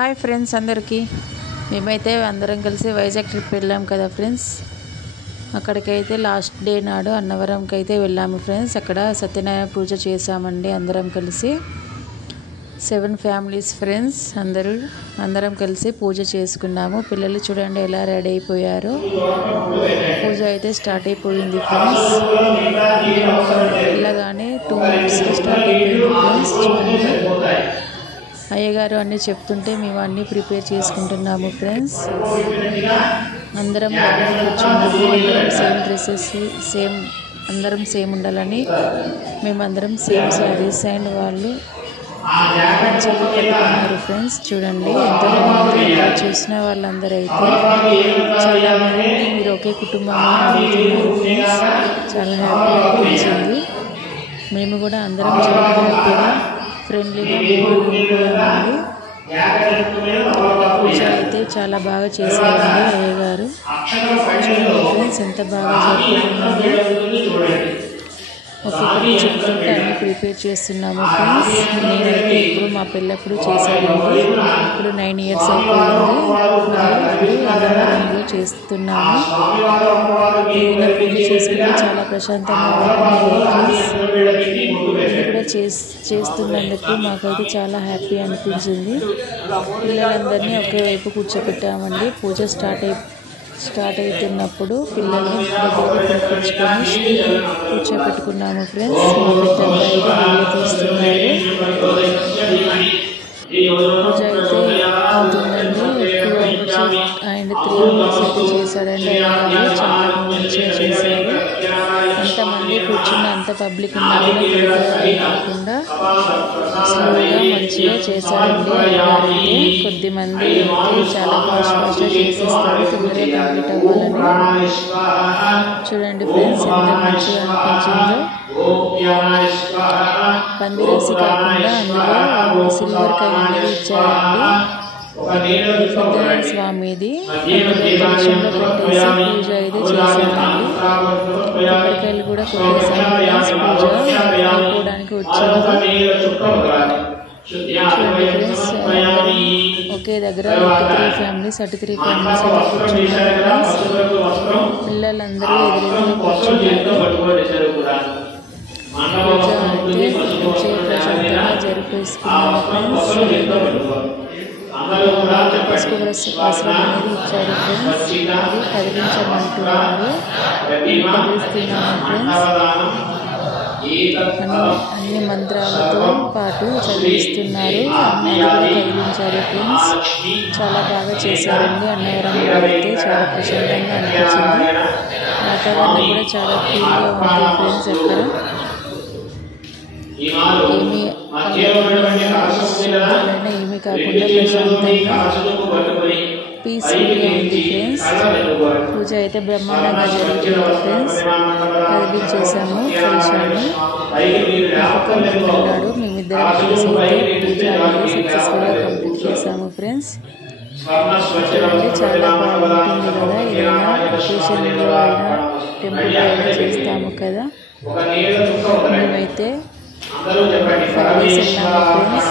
Hi friends అందరికీ మేమైతే అందరం కలిసి వైజాగ్ ట్రిప్ వెళ్ళాం కదా ఫ్రెండ్స్. అక్కడికైతే లాస్ట్ డే నాడు అన్నవరంకి అయితే వెళ్ళాము ఫ్రెండ్స్. అక్కడ సత్యనారాయణ పూజ చేసామండి అందరం కలిసి. 7 ఫ్యామిలీస్ ఫ్రెండ్స్ అందరం కలిసి పూజ చేసుకున్నాము. పిల్లలు చూడండి ఎలా రెడీ అయిపోయారో. పూజ అయితే స్టార్ట్ అయిపోయింది ఫ్రెండ్స్. ఇలాగానే 2 minutesకి స్టార్ట్ అయిపోయింది ఫ్రెండ్స్. చూడండి అయ్యగారు అన్నీ చెప్తుంటే మేము అన్నీ ప్రిపేర్ చేసుకుంటున్నాము ఫ్రెండ్స్. అందరం కూర్చున్నాము. అందరం సేమ్ డ్రెస్సెస్ అందరం సేమ్ ఉండాలని మేమందరం సేమ్ శారీస్ అండ్ వాళ్ళు మంచిగా పెట్టుకున్నారు ఫ్రెండ్స్. చూడండి ఎంత బాగుంది. చూసిన వాళ్ళందరూ అయితే చాలా మంది మీరు ఒకే కుటుంబంలో అడుగుతున్నారు ఫ్రెండ్స్. చాలా హ్యాపీ అనిపించింది. మేము కూడా అందరం చాలా హ్యాపీగా ఫ్రెండ్లీగా ఉండిపోయామండి. పూజ అయితే చాలా బాగా చేశారండి అయ్యగారు. చూడండి ఫ్రెండ్స్ ఎంత బాగా జరుపుకున్నాము. ఒక్కొక్కటి చెప్తుంటే అన్నీ ప్రిపేర్ చేస్తున్నాము ఫ్రెండ్స్. నేనైతే ఇప్పుడు మా పిల్లప్పుడు చేశానండి. ఇప్పుడు 9 years అయిపోయింది. ఇప్పుడు అన్నవరంలో చేస్తున్నాము. ఏదైనా పూజ చేసుకుంటే చాలా ప్రశాంతంగా ఉంటుంది ఫ్రెండ్స్. ఇది కూడా చేస్తున్నందుకు మాకైతే చాలా హ్యాపీ అనిపించింది. పిల్లలందరినీ ఒకే వైపు కూర్చోపెట్టామండి. పూజ స్టార్ట్ అవుతున్నప్పుడు పిల్లల్ని దగ్గరికి పిలిపించుకొని కూర్చోపెట్టుకున్నాము ఫ్రెండ్స్. మా పెద్ద అబ్బాయి వీడియో తీస్తున్నారు. పూజ అయితే అవుతుందండి. అండ్ 3 hours అయితే చేశారండి అయ్యగారు. చాలా మంచిగా చేశారు. ఎంతమంది కూర్చున్న అంత పబ్లిక్ కాకుండా స్లోగా మంచిగా చేశారండి అయ్యగారు. అయితే కొద్దిమంది అయితే చాలా ఫాస్ట్గా చేసేస్తారు తొందరగా కంప్లీట్ అవ్వాలని. చూడండి ఫ్రెండ్స్ ఎంత మంచిగా అనిపించిందో. పందిరేసి కాకుండా అందులో సిల్వర్ కైండ్ ఇచ్చారండి సత్యనారాయణ స్వామిది. కలశంలో పెట్టేసి పూజ అయితే చేశామండి. కొబ్బరికాయలు కూడా కొట్టేసాము. పూజ అయిపోవడానికి వచ్చింది. చూడండి ఫ్రెండ్స్ ఒకే దగ్గర 3 ఫ్యామిలీస్ అటు 3 ఫ్యామిలీస్ అటు కూర్చున్నారు ఫ్రెండ్స్. పిల్లలందరూ ఎదురెదురు కూర్చున్నారు. పూజ అయితే మంచిగా ప్రశాంతంగా జరిపేసుకున్నాము ఫ్రెండ్స్. పసుపు వస్త్రం అనేది ఇచ్చారు ఫ్రెండ్స్. అది కదిలించమంటున్నారు. కదిలిస్తున్నాము ఫ్రెండ్స్. అన్ని మంత్రాలతో పాటు చదివిస్తున్నారు. అన్నది కదిలించారు ఫ్రెండ్స్. చాలా బాగా చేశారండి అన్నవరంలో అయితే. చాలా ప్రశాంతంగా అనిపించింది. వాతావరణం కూడా చాలా కూల్గా ఉంది ఫ్రెండ్స్. అక్కడ ఏమీ కాకుండా ప్రశాంతంగా పీస్ఫుల్గా ఉంది ఫ్రెండ్స్. పూజ అయితే బ్రహ్మాండంగా జరుగుతుంది ఫ్రెండ్స్. కదిలించేసాము కలశాన్ని. ఉన్నాడు. మేమిద్దరం కలిసి అయితే పూజ అనేది సక్సెస్ఫుల్గా కంప్లీట్ చేసాము ఫ్రెండ్స్. చూడండి చాలా బాగుంటుంది కదా. ఏదైనా ఒకేషన్లో అయినా టెంపుల్లో అయినా చేస్తాము కదా. మేమైతే 5 days వెళ్ళాము ఫ్రెండ్స్.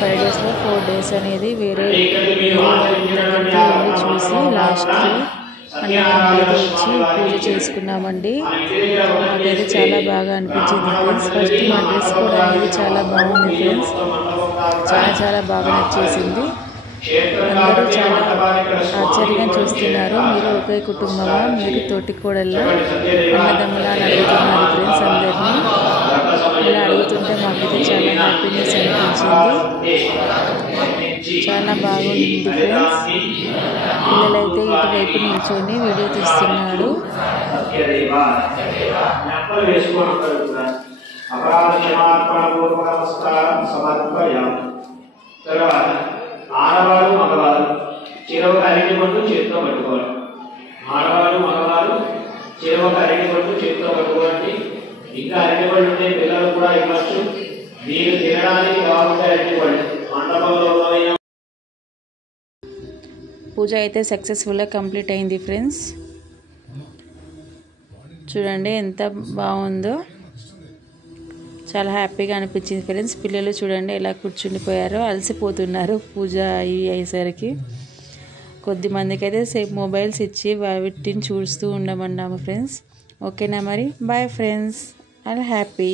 5 daysలో 4 days అనేది వేరే చూసి లాస్ట్కి అన్నవరంలో వచ్చి పూజ చేసుకున్నామండి. నాకైతే చాలా బాగా అనిపించింది ఫ్రెండ్స్. ఫస్ట్ మా డ్రెస్ కూడా అనేది చాలా బాగుంది ఫ్రెండ్స్. చాలా బాగా నచ్చేసింది. అందరూ చాలా ఆశ్చర్యంగా చూస్తున్నారు. మీరు ఒకే కుటుంబమా, మీరు తోటి కోడళ్ళ అన్నదమ్ములా అని అడుగుతున్నారు ఫ్రెండ్స్ అందరినీ. ఇలా అడుగుతుంటే మాకైతే చాలా హ్యాపీనెస్ అనిపించింది. చాలా బాగుంది ఫ్రెండ్స్. పిల్లలైతే ఇటువైపు నిల్చొని వీడియో తీస్తున్నాడు. ఆడవాళ్ళు మగవాళ్ళు చెరొక అరటి పండు చేతితో పట్టుకోవాలి. ఆడవాళ్ళు మగవాళ్ళు చెరొక అరటి పండు చేతితో పట్టుకోండి. ఇంకా అరటి పళ్ళు ఉంటే పిల్లలు కూడా ఇవ్వచ్చు. మీరు తినడానికి బాగుంటే అరటి పళ్ళు మండపంలో. పూజ అయితే సక్సెస్ఫుల్గా కంప్లీట్ అయింది ఫ్రెండ్స్. చూడండి ఎంత బాగుందో. చాలా హ్యాపీగా అనిపించింది ఫ్రెండ్స్. పిల్లలు చూడండి ఎలా కూర్చుండిపోయారో, అలసిపోతున్నారు పూజ అయ్యేసరికి. కొద్దిమందికి అయితే సేపు మొబైల్స్ ఇచ్చి వీటిని చూస్తూ ఉండమన్నాము ఫ్రెండ్స్. ఓకేనా మరి, బాయ్ ఫ్రెండ్స్, ఐల్ హ్యాపీ.